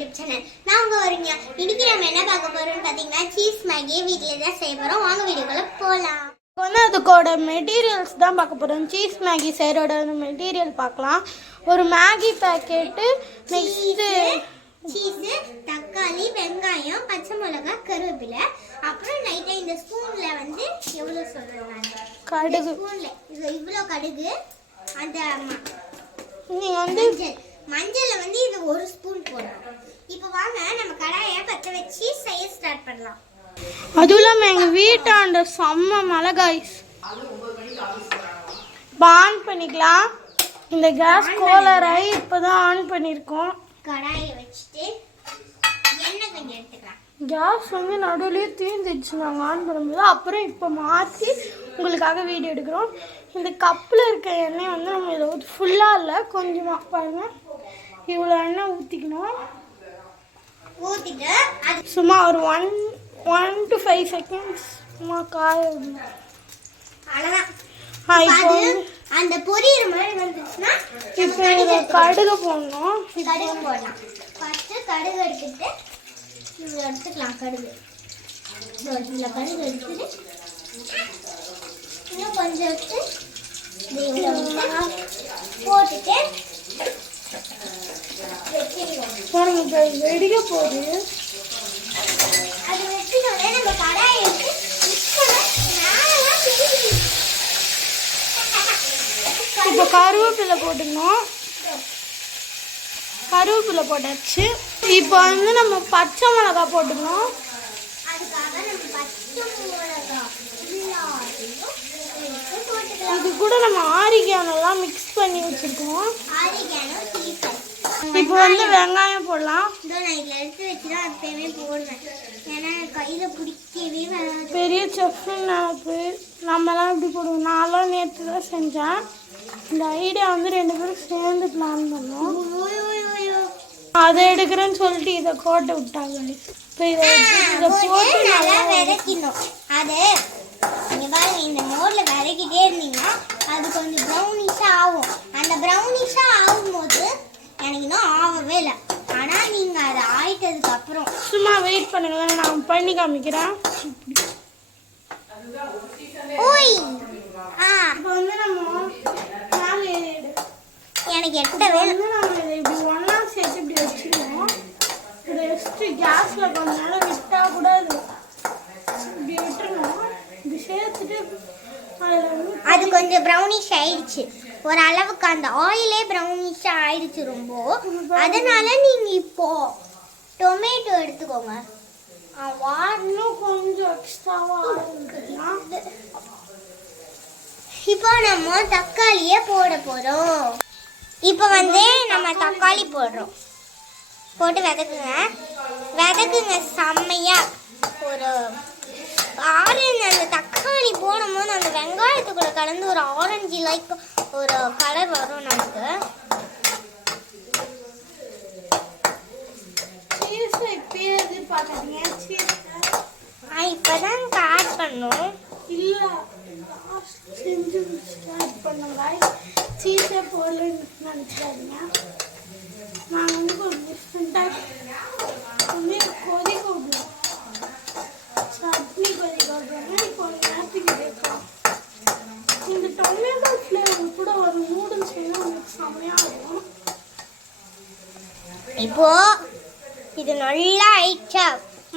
YouTube channel. நான் உங்க வரீங்க. இன்னைக்கு நம்ம என்ன பார்க்க போறோம்னு பாத்தீங்கன்னா சீஸ் மேகி வீட்ல தான் செய்ய போறோம். வாங்க வீடியோக்குள்ள போலாம். இப்போ அதுக்கோட மெட்டீரியல்ஸ் தான் பார்க்க போகிறோம். சீஸ் மேகி செய்கிறோட மெட்டீரியல் பார்க்கலாம். ஒரு மேகி பேக்கெட்டு, நெக்ஸ்ட்டு சீஸு, தக்காளி, வெங்காயம், பச்சை மிளகாய், கருவேப்பிலை, அப்புறம் லைட்டா இந்த ஸ்பூன்ல வந்து எவ்வளவு சொல்றேன் கடுகு. ஸ்பூன்ல இவ்வளோ கடுகு, அந்த நீங்க வந்து மஞ்சள்ல வந்து இது ஒரு ஸ்பூன் போடணும். இப்போ வாங்க நம்ம கடாயை பற்ற வச்சு செய்ய ஸ்டார்ட் பண்ணலாம். அதுவும் இல்லாமல் எங்கள் வீட்டாண்ட செம்ம மழை காய்ஸ். ஆன் பண்ணிக்கலாம். இந்த கேஸ் கோலரை இப்போ தான் ஆன் பண்ணியிருக்கோம். கடாயை வச்சுட்டு எண்ணெய் கொஞ்சம் எடுத்துக்கலாம். கேஸ் வந்து நடுவுலேயே தீர்ந்துச்சு நாங்கள் ஆன் பண்ணும்போது. அப்புறம் இப்போ மாற்றி உங்களுக்காக வீடியோ எடுக்கிறோம். இந்த கப்பில் இருக்க எண்ணெய் வந்து நம்ம இதை ஃபுல்லாக இல்லை, கொஞ்சமாக பாருங்கள், இவ்வளோ எண்ணெய் ஊற்றிக்கணும். ஊற்றிட்டு சும்மா ஒரு 1 to 5 செகண்ட்ஸ் சும்மா காய விடணும். அவ்வளோதான். அந்த பொரியிற மாதிரி வந்துச்சுன்னா இப்போ இதை கடுகு போடணும். கடுகு போடலாம். ஃபர்ஸ்ட் கடுகு எடுத்துட்டு இவ்வளோ எடுத்துக்கலாம். கடுகு இவ்வளோ கடுகு எடுத்துட்டு இன்னும் கொஞ்சம் எடுத்து போட்டுட்டு பாருங்க, இப்போ வெடிக்க போகுது. அது வச்சுட்டோடனே நம்ம கடாயை எடுத்து இப்போ கருவேப்பிலை போட்டுக்கணும். கருவேப்பிலை போட்டாச்சு. இப்போ வந்து நம்ம பச்சை மிளகா போட்டுக்கணும். இது கூட நம்ம ஆரிகானெல்லாம் மிக்ஸ் பண்ணி வச்சுருக்கோம். இப்போ வந்து வெங்காயம் போடலாம். எடுத்து வச்சுதான் அப்பயுமே போடுவேன். ஏன்னா கையில் பிடிக்கவே வராது. பெரிய செஃப்னு நினப்பு. நம்மலாம் இப்படி போடுவோம். நான்லாம் நேற்று தான் செஞ்சேன். இந்த ஐடியா வந்து 2 பேரும் சேர்ந்து பிளான் பண்ணோம். அதை எடுக்கிறேன்னு சொல்லிட்டு இதை கோட்டை விட்டாங்க. இப்போ இதை போட்டு நல்லா விதைக்கணும். அது நீங்கள் பாருங்க, இந்த மோரில் விதைக்கிட்டே இருந்தீங்கன்னா அது கொஞ்சம் ப்ரௌனிஷாக ஆகும். அந்த ப்ரௌனிஷாக ஆகும்போது எனக்கு இன்னும் ஆகவே இல்லை. ஆனால் நீங்கள் அதை ஆயிட்டதுக்கு அப்புறம் சும்மா வெயிட் பண்ணுங்களேன், நான் பண்ணி காமிக்கிறேன். ஓய் இப்போ வந்து நம்ம எனக்கு எட்டவே வந்து நம்ம இதை இப்படி ஒன்றா சேர்த்து இப்படி வச்சுருவோம். இதை வச்சுட்டு கேஸில் கொஞ்ச நேரம் விட்டால் கூட இப்படி விட்டுருணும். இப்படி சேர்த்துட்டு அது கொஞ்சம் ப்ரௌனிஷ் ஆயிடுச்சு. ஒரு அளவுக்கு அந்த ஆயிலே ப்ரௌனிஷ் ஆயிடுச்சு ரொம்ப. அதனால நீங்கள் இப்போ டொமேட்டோ எடுத்துக்கோங்க. இன்னும் கொஞ்சம் எக்ஸ்ட்ராவாக ஆரம்பிக்கலாம். இப்போ நம்ம தக்காளியை போட போகிறோம். இப்போ வந்து நம்ம தக்காளி போடுறோம். போட்டு விதக்குங்க செம்மையாக. ஒரு ஆரஞ்சு அந்த தக்காளி போடும்போது அந்த வெங்காயத்துக்குள்ள கலந்து ஒரு ஆரஞ்சு லைக் ஒரு கலர் வரும் நமக்கு. இப்போதான் ஆட் பண்ணோம். இல்லை செஞ்சு ஸ்டார்ட் பண்ணுங்க. சீஸே போடலன்னு நினச்சிடாதீங்க. நான் வந்து ஒரு டிஃப்ரெண்ட்டாக வந்து கொதிக்க விடுவோம். சட்னி கொதிக்க விடுறோம்னா இப்போ ஒரு நேரத்துக்கு வைக்கலாம். இந்த டொமேட்டோ ஃப்ளேவர் கூட ஒரு நூடுல்ஸ் செய்யணும், உங்களுக்கு செம்மையாக இருக்கும். இப்போ இது நல்லா ஆயிடுச்சா?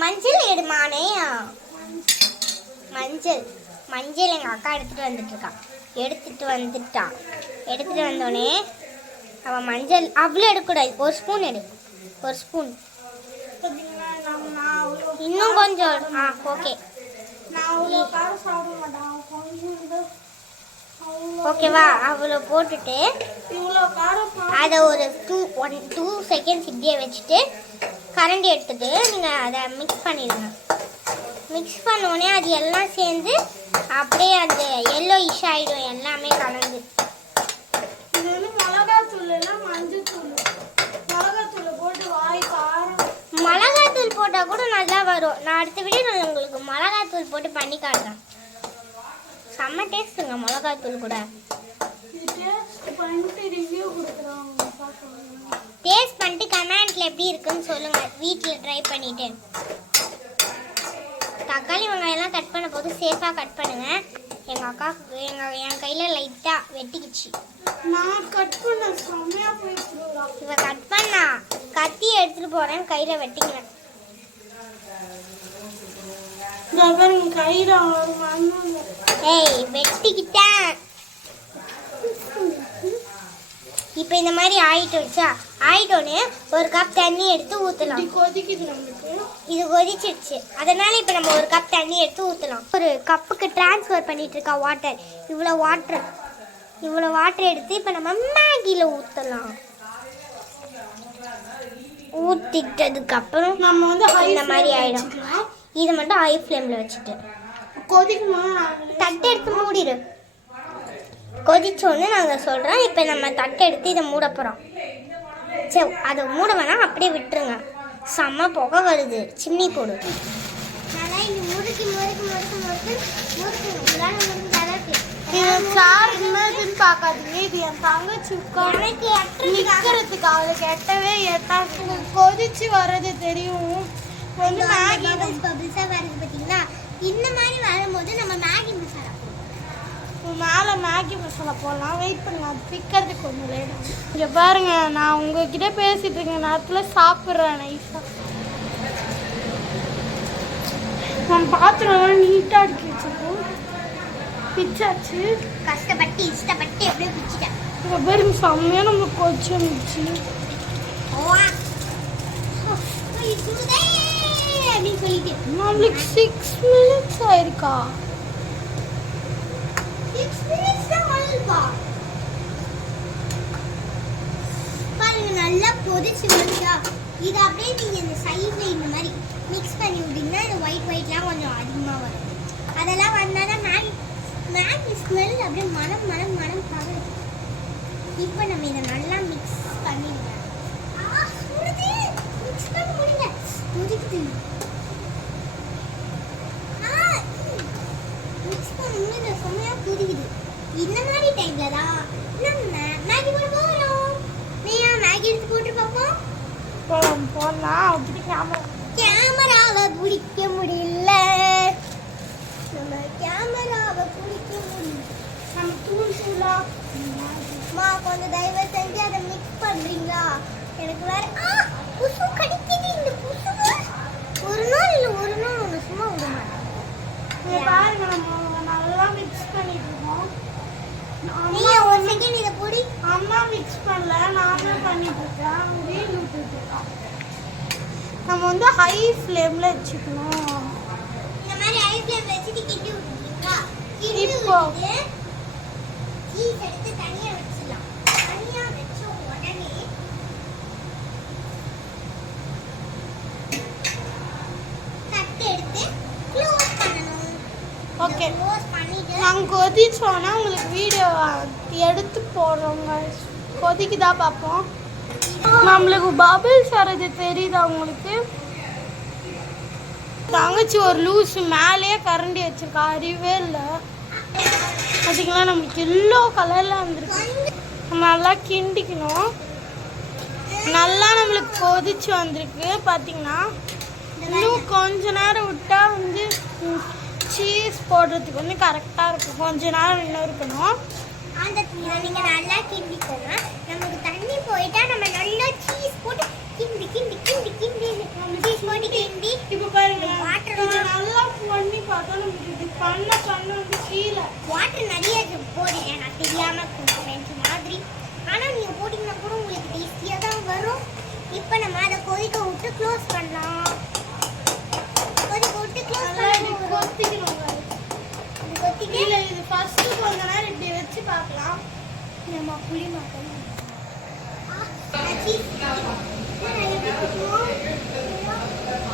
மஞ்சள் எடுமானே. மஞ்சள் எங்கள் அக்கா எடுத்துகிட்டு வந்தோடனே அவன் மஞ்சள் அவ்வளோ எடுக்கக்கூடாது. ஒரு ஸ்பூன் எடு. ஒரு ஸ்பூன் இன்னும் கொஞ்சம். ஓகே, ஓகேவா? அவ்வளோ போட்டுட்டு அதை ஒரு 2 செகண்ட்ஸ் இப்படியே வச்சுட்டு கரண்டி எடுத்துட்டு நீங்கள் அதை மிக்ஸ் பண்ணிடுங்க. மிக்ஸ் பண்ணோடனே அது எல்லாம் சேர்ந்து அப்படியே அந்த எல்லோ இஷ் ஆகிடும் எல்லாமே கலந்து. இது வந்து மிளகாத்தூள் எல்லாம் மஞ்சத்தூள். மிளகாத்தூளை போட்டு மிளகாத்தூள் போட்டால் கூட நல்லா வரும். நான் அடுத்த வீடியோ நான் உங்களுக்கு மிளகாத்தூள் போட்டு பண்ணி காட்டுறேன். செம்ம டேஸ்ட்டுங்க மிளகாத்தூள் கூட. பண்ணிட்டு ரிவ்யூ கொடுக்குறோம். டேஸ்ட் பண்ணிட்டு கமெண்ட்ல எப்படி இருக்குன்னு சொல்லுங்க. வீட்டில் ட்ரை பண்ணிட்டு. தக்காளி வெங்காயம்லாம் கட் பண்ண போது சேஃபாக கட் பண்ணுங்க. எங்கள் அக்காவுக்கு என் கையில் லைட்டாக வெட்டிக்கிச்சு. நான் கட் பண்ண செம்மையா போயிடுச்சு. இவ கட் பண்ணா கத்தி எடுத்துட்டு போறேன் கையில வெட்டிக்கிறேன். கையில ஏய் வெட்டிக்கிட்டேன். இப்போ இந்த மாதிரி ஆயிட்டோன்னு ஒரு கப் தண்ணி எடுத்து ஊற்றலாம். கொதிக்குது நம்மளுக்கு. இது கொதிச்சிடுச்சு. அதனால இப்போ நம்ம ஒரு கப் தண்ணி எடுத்து ஊற்றலாம். ஒரு கப்புக்கு டிரான்ஸ்ஃபர் பண்ணிட்டு இருக்கா வாட்டர். இவ்வளோ வாட்டர் எடுத்து இப்போ நம்ம மேகியில் ஊற்றலாம். ஊற்றிட்டதுக்கு அப்புறம் நம்ம வந்து இந்த மாதிரி ஆயிடும். இது மட்டும் ஹை ஃப்ளேமில் வச்சுட்டு கொதிக்குமா தட்டை எடுத்து மூடிடு. கொதிச்சோன்னு நாங்கள் சொல்கிறோம். இப்போ நம்ம தட்டை எடுத்து இதை மூட போகிறோம். சரி அதை மூட வேணாம், அப்படியே விட்டுருங்க. செம்ம புகை வருது. சிம்னி போடு. பார்க்காதீங்க. இது என் தங்கச்சி நிற்கிறதுக்கு அவளுக்கு எட்டவே எட்டாது. கொதிச்சு வர்றது தெரியும். வந்து மேகி பபிள்ஸாக வருது பார்த்தீங்களா? இந்த மாதிரி வரும்போது நம்ம மேகி மசாலா மேலே மேகி மசாலா போடலாம். வெயிட் பண்ணுங்க, அது பிக்கிறதுக்கு கொஞ்சம் லேட். இங்கே பாருங்க, நான் உங்ககிட்ட பேசிட்டு இருக்க நேரத்தில் சாப்பிட்றேன் நைஸாக. நான் பாத்திரம் நீட்டாக அடுக்கி வச்சுருக்கோம். பிச்சாச்சு. கஷ்டப்பட்டு இஷ்டப்பட்டு எப்படியோ பிச்சுட்டேன். இங்கே பாருங்க, செம்மையாக நம்மளுக்கு கொதிச்சு வந்துச்சு. நம்மளுக்கு 6 minutes ஆயிருக்கா? 6 minutes தான் ஆயிருக்கா? பாருங்க, நல்லா கொதிச்சு வந்துச்சா. இது அப்படியே நீங்க இந்த சைடுல இந்த மாதிரி மிக்ஸ் பண்ணி விட்டீங்கன்னா இந்த ஒயிட்லாம் கொஞ்சம் அதிகமாக வரும். அதெல்லாம் வந்தாதான் மேகி ஸ்மெல் அப்படியே மனம் பரவும். இப்போ நம்ம இதை நல்லா மிக்ஸ் பண்ணிடுங்க. மிக்ஸ் பண்ண முடியல, கொதிக்குது. மிக்ஸ் பண்ணி செம்மையாக கொதிக்குது. இந்த மாதிரி டைம்ல தான் நம்ம மேகி போட போகிறோம். நீயா மேகி எடுத்து போட்டு பார்ப்போம். போடலாம். அப்படி கேமராவை பிடிக்க முடியல. நம்ம கேமராவை பிடிக்க முடியல. நம்ம தூள்லாம் கொஞ்சம் தயவு செஞ்சு அதை மிக்ஸ் பண்ணுறீங்களா? எனக்கு வேற புசு கடிக்குது. இந்த புசு ஒரு நாள் ஒன்று சும்மா விட மாட்டேன். பாருங்க, நம்ம நல்லா மிக்ஸ் பண்ணிட்டு இருக்கோம். நீங்க ஒரு செகண்ட் இதை பொடி. அம்மா மிக்ஸ் பண்ணல, நானே பண்ணிட்டு இருக்கேன். வீல் விட்டுட்டு இருக்கோம். நம்ம வந்து ஹை ஃப்ளேம்ல வச்சுக்கணும். இந்த மாதிரி ஹை ஃப்ளேம்ல வச்சுட்டு கிண்டி விட்டுறீங்களா? இப்போ சீஸ் எடுத்து தனியா வச்சிடலாம். தனியா வச்ச உடனே தட்டு எடுத்து க்ளோஸ் பண்ணணும். ஓகே, க்ளோஸ் பண்ணிட்டு நாங்கள் கொதிச்சோன்னா உங்களுக்கு வீடியோ எடுத்து போடுறோங்க. கொதிக்குதா பார்ப்போம். நம்மளுக்கு பபிள்ஸ் வர்றது தெரியுதா உங்களுக்கு? தங்கச்சி ஒரு லூஸ் மேலேயே கரண்டி வச்சிருக்கா, அறிவே இல்லை. பார்த்தீங்களா, நம்மளுக்கு எல்லோ கலரில் வந்துருக்கு. நம்ம நல்லா கிண்டிக்கணும். நல்லா நம்மளுக்கு கொதிச்சு வந்திருக்கு. பார்த்தீங்கன்னா இன்னும் கொஞ்ச நேரம் விட்டால் வந்து சீஸ் போடுறதுக்கு வந்து கரெக்டாக இருக்கும். கொஞ்ச நேரம் இன்னும் இருக்கணும். அந்த நீங்கள் நல்லா கிண்டிக்கோங்க. நமக்கு தண்ணி போயிட்டா நம்ம நல்லா சீஸ் போட்டு கிண்டி சீஸ் போட்டு கிண்டி. இப்போ பாருங்க, வாட்டர் நல்லா பண்ணி பார்த்தா நமக்கு இது பண்ண வந்து கீழே வாட்டர் நிறைய போடுங்க. நான் தெரியாமல் ஃப்ரெண்ட்ஸ் மாதிரி. ஆனால் நீங்கள் போட்டிங்கன்னா கூட உங்களுக்கு டேஸ்டியாக தான் வரும். இப்போ நம்ம அதை கொதிக்க விட்டு க்ளோஸ் பண்ணலாம். கொதிக்க விட்டு க்ளோஸ் பண்ணலாம். கொத்திக்கணும். கொத்திட்டு இது ஃபஸ்ட்டு கொஞ்ச நேரம் இப்படி வச்சு பார்க்கலாம். நம்ம புளி மாட்டோம்.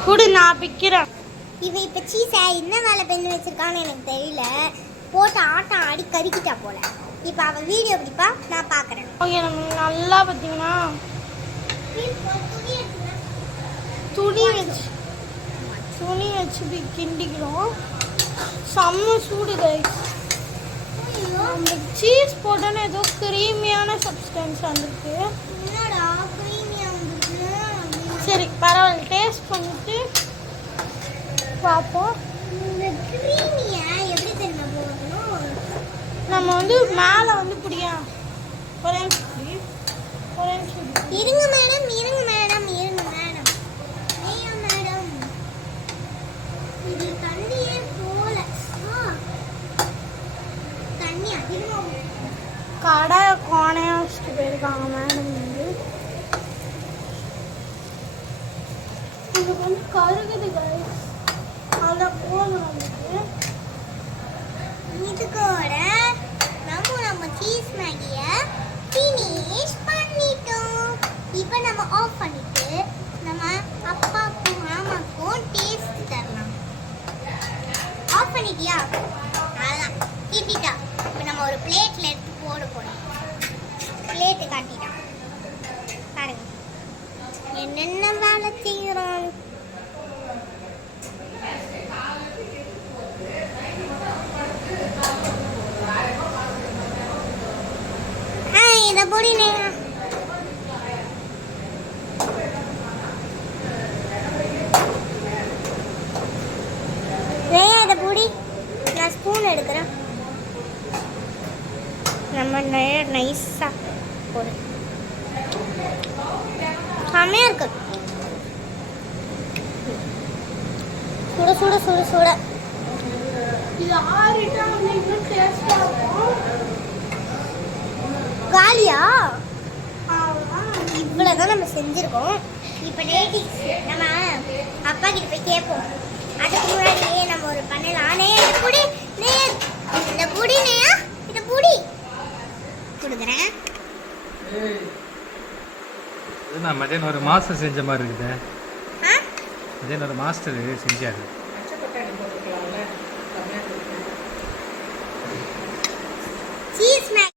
கூட நான் பிக்கிறேன். இவன் இப்போ சீஸை என்ன வேலை பண்ணி வச்சிருக்கான்னு எனக்கு தெரியல. போட்டு ஆட்டம் ஆடி கறிக்கிட்டா போல. இப்போ அவள் வீடியோ பிடிப்பா, நான் பார்க்குறேன். ஓகே, நம்ம நல்லா பார்த்தீங்கன்னா துணி வச்சு கிண்டிக்கிறோம். செம்ம சூடு கைஸ். சீஸ் போட்டோன்னு ஏதோ கிரீமியான சப்ஸ்டன்ஸ் வந்துருக்கு. என்னடா கிரீமியா சரி பரவாயில்ல, டேஸ்ட் பண்ணிட்டு பார்ப்போம். இந்த கிரீமியை எப்படி தெரியுமா போடணும்? நம்ம வந்து மேலே வந்து பிடியா ஒரே நிமிஷம் இருங்க மேடம், இருங்க மேடம், இருங்க மேடம், ஏன் மேடம் இது தண்ணியே போல. தண்ணி அதிகமாக கடை கோணையாக வச்சுட்டு போயிருக்காங்க மேடம். வந்து இது வந்து கருகுது guys. அதான் போதும் நமக்கு. இது கூட நம்ம சீஸ் மேகியை ஃபினிஷ் பண்ணிட்டோம். இப்போ நம்ம ஆஃப் பண்ணிட்டு நம்ம அப்பாவுக்கும் மாமாக்கும் டேஸ்ட் தரலாம். ஆஃப் பண்ணிட்டியா? அதான் கிட்டிட்டா. இப்போ நம்ம ஒரு பிளேட்ல எடுத்து போட போறோம். பிளேட்டு காட்டிட்டா பாருங்க என்னென்ன வேலை செய்கிறோம். இதை போடினே இதை பூடி. நான் ஸ்பூன் எடுக்கிறேன். நம்ம நைஸாக போடு. செம்மையாக இருக்கு. சுட சுட சுட சுட. இது ஆறிட்டா வந்து இன்னும் டேஸ்டாக இருக்கும். காலியா? இவ்வளோதான் நம்ம செஞ்சுருக்கோம். இப்போ டேட்டிங்ஸ் நம்ம அப்பா கிட்ட போய் கேட்போம். அதுக்கு முன்னாடியே நம்ம ஒரு பண்ணலாம். இந்த புடி இந்த புடி இந்த புடி கொடுக்குறேன். நான் மதியானம் ஒரு மாஸ்டர் செஞ்ச மாதிரி இருக்குது. ஆ மதியானம் ஒரு மாஸ்டர் செஞ்சாரு. Cheese Maggi